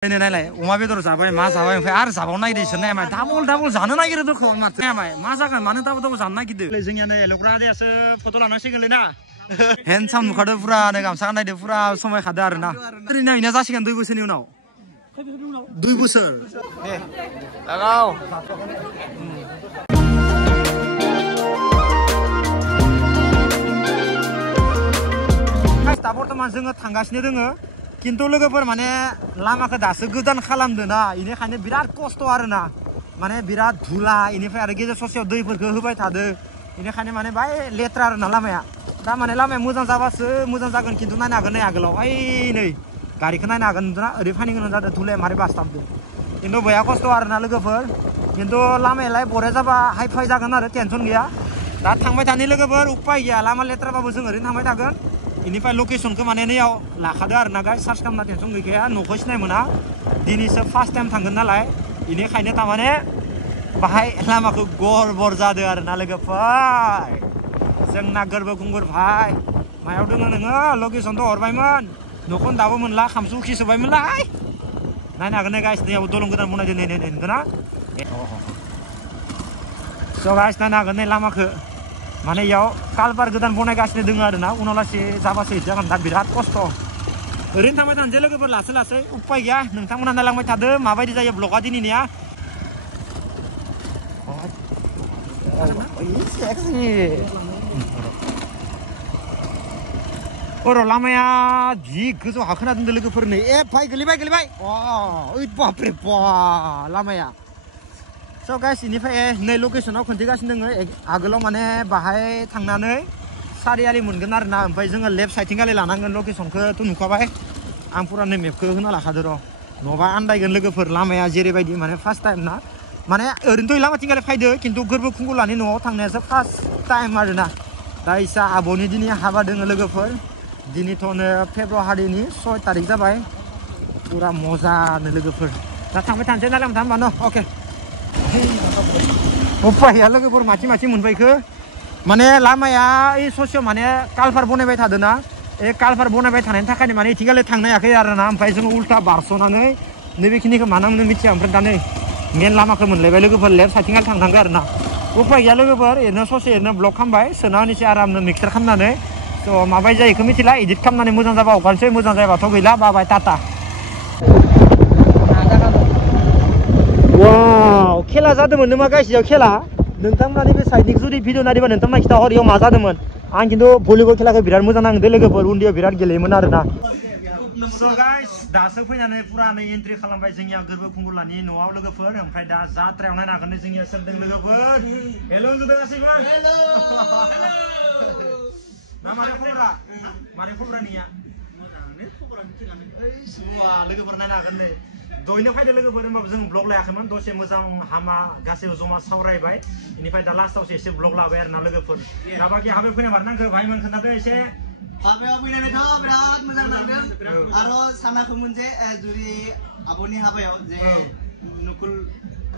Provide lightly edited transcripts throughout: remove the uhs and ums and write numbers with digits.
नायलाय अमा बेदर जाबाय मा जाबाय ओमफ्राय आरो जाबावनो नागिरदों इसोर नाय डाबल डाबल जानो नागिरो दख माथो मा जागोन मानो डाबल डाबल जानो नागिरदों जोंनिया नै एलग्रा आदायासो फट' लानांसिगोनलै ना हेन्डसाम नुखादो पुरा नै गामसा गाननायदो पुरा समायखादो आरोना ओरैनो इना जासिगोन 2 बोसोरनि उनाव 2 बोसोर दे लागाव दा बर्तमान जोङो थांगासिनो दोङो किन्तु लोगोफोर माने लामाखौ दासो गोदान खालामदो ना इनिखायनो बिराद खस्थ' आरोना माने बिराद धुला इनिफ्राय आरो गेजेर ससेयाव दैफोरखौ होबाय थादो इनिखायनो माने बाय लेथ्रा आरोना लामाया दा माने लामाया मोजां जाबासो मोजां जागोन किन्तु नायनो हागोन नै आगोलाव ओइ नै गारिखौ नायनो हागोन ना ओरै फानि गोनां जादों धुलाया मारै बासथाबदों किन्तु बया खस्थ' आरोना लोगोफोर किन्तु लामायालाय बरिया जाबा हाइ फाइ जागोन आरो टेनसन गैया दा थांबाय थानि लोगोफोर उपाय गैया लामा लेथ्राबाबो जों ओरैनो थांबाय थागोन इनिफ्राय लकेसनखौ माने नैयाव लाखादो आरोना गाइस सार्च खालामना टेनसन गैखाया न'खौ सिनाय मोना दिनैसो फार्स्ट टाइम थांगोन नालाय इनिखायनो थारमाने बाहाय लामाखौ गरबर जादों आरोना लोगोफोर जोंना गोरबो गुंगुर भाई मायाव दङ नोङो लकेसनथ' हरबायमोन न'खौनो दाबो मोनला खामसु उखिसोबायमोनलाय नायनो हागोन नै गाइस नैयाव दलं गोदान बनायदों नै नुगोन ना स' गाइस नायनो हागोन नै लामाखौ माने इयाव कालभार गोदान बनायगासिनो दङ आरोना उनाव लासै जाबासो जागोन दा बिराद खस्थ' ओरैनो थांबाय थानोसै लोगोफोर लासै लासै उपाय गैया नोंथांमोना नायलांबाय थादो माबायदि जायो ब्लगा दिनैनिया अर' लामाया जि गोजौ हाखोना दोनदों लोगोफोर नै ए भाइ गोलैबाय ओइ बापरे बा लामाया स' गाइस इनिफ्राय नै लकेसनाव खोन्थिगासिनो दङ आगोलाव माने बाहाय थांनानै सारियालि मोनगोन आरोना ओमफ्राय जोङो लेफ्ट साइडथिंगालि लानांगोन लकेसनखौथ' नुखाबाय आं पुरा नै मेपखौ होना लाखादो र' नङाबा आन्दायगोन लोगोफोर लामाया जेरैबायदि माने फार्स्ट टाइम ना माने ओरैनोथ' लामाथिंगालि फैदो किन्तु गोरबो खुंगुलानि न'आव थांनायासो फार्स्ट टाइम आरोना दा इसा आब'नि दिनै हाबा दोङो लोगोफोर दिनैथ'नो फेब्रुवारिनि 6 तारिख जाबाय पुरा मजानो लोगोफोर दा थांबाय थानोसै नालाय होमबा न' अके उपाया लोगोफोर माथि मोनबायखो माने लामाया ओइ ससेयाव माने कालभार बनायबाय थादोना ए कालभार बनायबाय थानायनि थाखायनो माने इथिंगालि थांनो हायाखै आरोना ओमफ्राय जोङो उल्था बारस'नानै नैबेखिनिखौ मा नाम मोनो मिथिया ओमफ्राय दा नै मेन लामाखौ मोनलायबाय लोगोफोर लेफ्ट साइडथिंगालि थांनांगौ आरोना उपाय गैया लोगोफोर ओरैनो ससे ओरैनो ब्लक खालामबाय सोना होनोसै आरामनो मिक्सार खालामनानै स' माबायदि जायो बेखौ मिथिला एडिट खालामनानै मोजां जाबा हगारनोसै मोजां जायाबाथ' गैला बाबाय टाटा वाव खेला जादोंमोन नामा गाइस इयाव खेला नोंथांमोना नैबे साइडनि जुदि भिडिअ नायदोंबा नोंथांमोना खिथाहर इयाव मा जादोंमोन आं खिन्थु भलिबल खेलाखौ बिराद मोजां नांदों लोगोफोर उन्दैयाव बिराद गेलेयोमोन आरोना स' गाइस दासो फैनानै पुरा नै एन्ट्रि खालामबाय जोंनिया गोरबो खुंगुरलानि न'आव लोगोफोर ओमफ्राय दा जात्रायाव नायनो हागोन जोंनिया सोरदों लोगोफोर हेल' होनजोबदों गासैबो ना मारै खबरा निया लोगोफोर नायनो हागोन नै दयनो फैदो लोगोफोर होनबाबो जों ब्लग लायाखैमोन दसे मोजां हामा गासैबो जमा सावरायबाय बेनिफ्राय दा लास्टावसो एसे ब्लग लाबाय आरोना लोगोफोर दा बाखि हाबायाव फैना मारनांगौ भाइमोन खोन्थादो एसे हाबायाव फैनानैथ' बिराद मोजां नांदों आरो सानाखैमोन जे जुदि आब'नि हाबायाव जे नकुल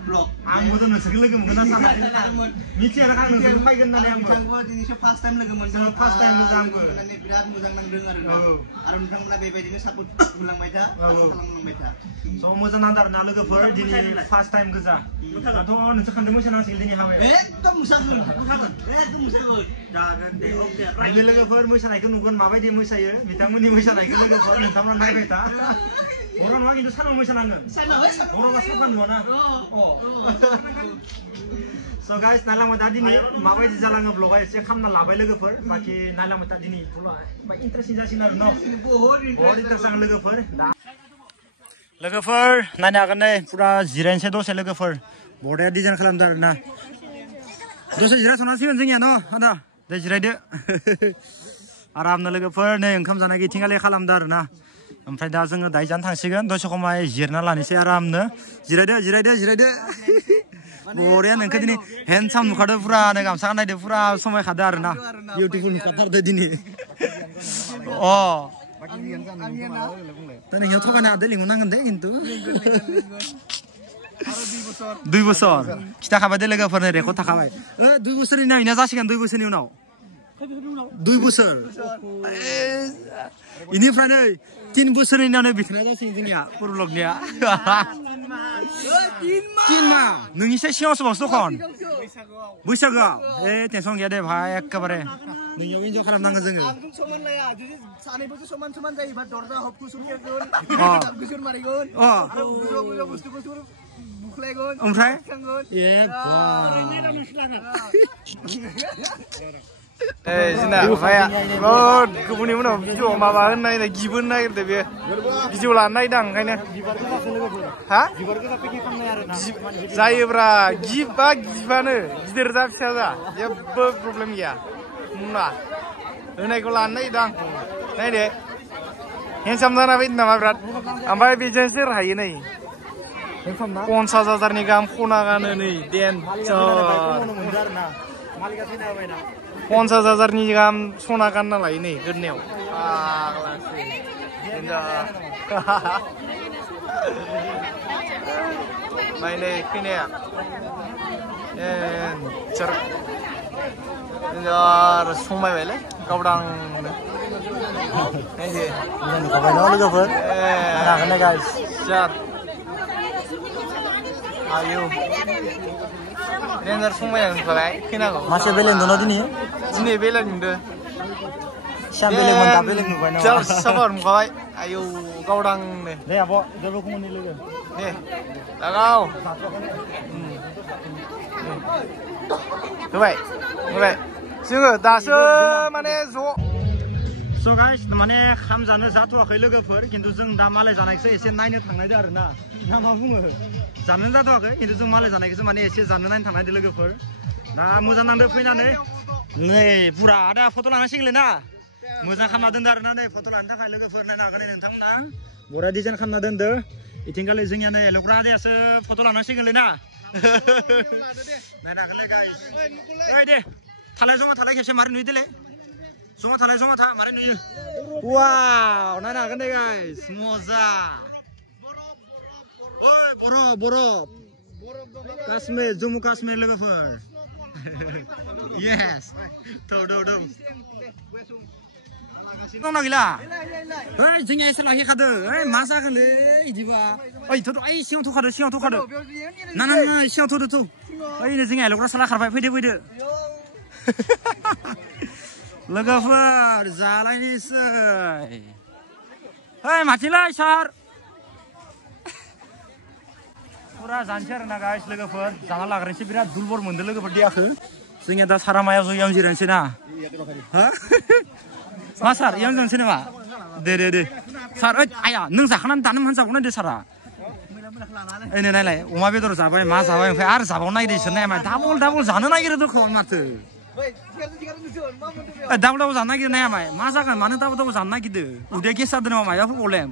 ब्लग आंबो नोंसोरखौ लोगो मोनगोन ना सानाखैमोन मिथिया आं नोंसोर फैगोन होननानै नोंथांखौ दिनैसो फार्स्ट टाइम लोगो मोनदों फार्स्ट टाइम लोगो आंबो बिराद मोजां नांदों आरो नोंथांमोना बेबायदिनो सापर्ट होलांबाय था खालामलांबाय था स' मोजां नांदों आरोना लोगोफोर दिनै फार्स्ट टाइम गोजा दाथ' नोंसोर खान्दों मोसानांसिगोन दिनै हाबायाव एकदम मोसागोन आंनि लोगोफोर मोसानायखौ नुगोन माबायदि मोसायो बिथांमोननि मोसानायखौ लोगोफोर नोंथांमोना नायबाय था हराव नङा खिन्थु सानाव मोसानांगोन हरावबा साफा नुवाना स' गाइस नायलांबाय दा दिनै माबायदि जालाङो ब्लगा एसे खामना लाबाय लोगोफोर बाखि नायलांबाय दा दिनै इन्टारेस्टिं जासिगोन आरो न' बहुत इन्टारेस्टिं लोगोफोर लोगोफोर नायनो हागोन नै पुरा जिरायनोसै दसे लोगोफोर बर्डआ डिजाइन खालामदों आरोना दसे जिरायथ'नांसिगोन जोंनिया न' आदा दे जिरायदो आरामनो लोगोफोर नै ओंखाम जानाय इथिंगालि खालामदों आरोना ओमफ्राय दा जोङो दायो जानो थांसिगोन दसे खमाय जिरना लानोसै आरामनो जिरायदो बरिया नोंखौ दिनै हेन्डसाम नुखादो पुरा नै गामसा गाननायदो पुरा समायखादो आरोना बिउटिफुल नुखाथारदो दिनै दा नोंनियाव थगायनो हादो लिंहरनांगोन दे खिन्थु 2 बोसोर खिथाखाबाय दे लोगोफोरनो रेकर्ड थाखाबाय 2 बोसोरनि उनाव इना जासिगोन 2 बोसोरनि उनाव 2 बोसोर इनिफ्राय नै 3 बोसोरनि उनावनो बिथोना जासिगोन जोंनिया पुरलगनिया 3 मा नोंनिसाय सिगाङावसो बावसो दखन बैसागोआव टेनसन गैया दे भाई एकेबारे नोंनियाव इन्जय खालामनांगोन जोङो आंजों समान लाया जुदि सानैबोथ' समान समान जायोबा दरजा हबखौ सुरगोन गुसुर मारिगोन आरो गुजौ बुस्थुखौ बुख्लायगोन ओमफ्राय जोंना भाया बहुत गुबुननि उनाव भिडिअ माबा होनो नागिरदों गिबो होनो नागिरदों बे भिडिअ लानो नागिरदों ओंखायनो हा जायोब्रा गिबा गिबानो गिदिर जा फिसा जा जेबो प्रब्लेम गैया मुना होनायखौ लानो नागिरदों नायदो हेन्डसाम जाना फैदों नामा बिराद ओमफ्राय बेजोंसो रायो नै 50,000 गाहाम खना गानो नै देन्जार 50,000 गाहाम सना गानना लायो नै गोदनायाव ओमफ्राय नै फैनाया समायबायलै गावदांनो लोगोफोर आयौ रेन्जार समायना नुखाबाय फैनांगौ मासे बेलेग नुनो दिनै बेलेग नुदों साफा नुखाबाय आयौ गावदांनो दे आब' जलखमनि लोगो दे लागाव होबाय होबाय जोङो दासो माने ज' स' गाइस माने खाम जानो जाथ'वाखै लोगोफोर खिन्थु जों दा मालाय जानायखौसो एसे नायनो थांनायदो आरो ना मा बुङो जानो जाथ'वाखै खिन्थु जों मालाय जानायखौसो माने एसे जानो नायनो थांनायदो लोगोफोर दा मोजां नांदो फैनानै नै पुरा दा फट' लानांसिगोनलै ना मोजां खालामना दोनदो आरो ना नै फट' लानो थाखाय लोगोफोर नायनो हागोन नोंथांमोना बरा डिजाइन खालामना दोनदो इथिंखालि जोंनिया नै एलग्रा आदायासो फट' लानांसिगोनलै ना नायनो हागोनलै गाइस ओइ दे थालाय जमा थालाय खेबसे मारै नुयोदोलै जमा था मारै नुयो वाव नायनो हागोन दे गाइस मजा ओइ बरफ काश्मीर जम्मु काश्मीर लोगोफोर येस दौ दंना गैला ओइ जोंनिया एसे लाखिखादो ओइ मा जागोनलै इदिबा ओइ थ' ओइ सिङाव थखादो ना सिङाव थ'दो ओइनो जोंनिया एलग्रा साला खारबाय फैदो लोगोफोर जालायनोसै ओइ माथिलाय सार पुरा जानोसै आरो ना गाइस लोगोफोर जाना लाग्रोनोसै बिराद दुलबर मोनदों लोगोफोर देहाखौ जोंनिया दा सारा मायाव ज'याव जिरायनोसै ना हा मा सार इयावनो जानोसै नामा दे सार ओइ आया नों जाखानानै दानो मोनजाबावनो दे सारा ओइनो नायलाय अमा बेदर जाबाय मा जाबाय ओमफ्राय आरो जाबावनो नागिरदो इसोर नाय डाबल जानो नागिरो दखन माथो डाबल जानो नागिरो नाया मा जागोन मानो डाबल जानो नागिरदो उदैया गेस जादों नामा मायाबो प्रब्लेम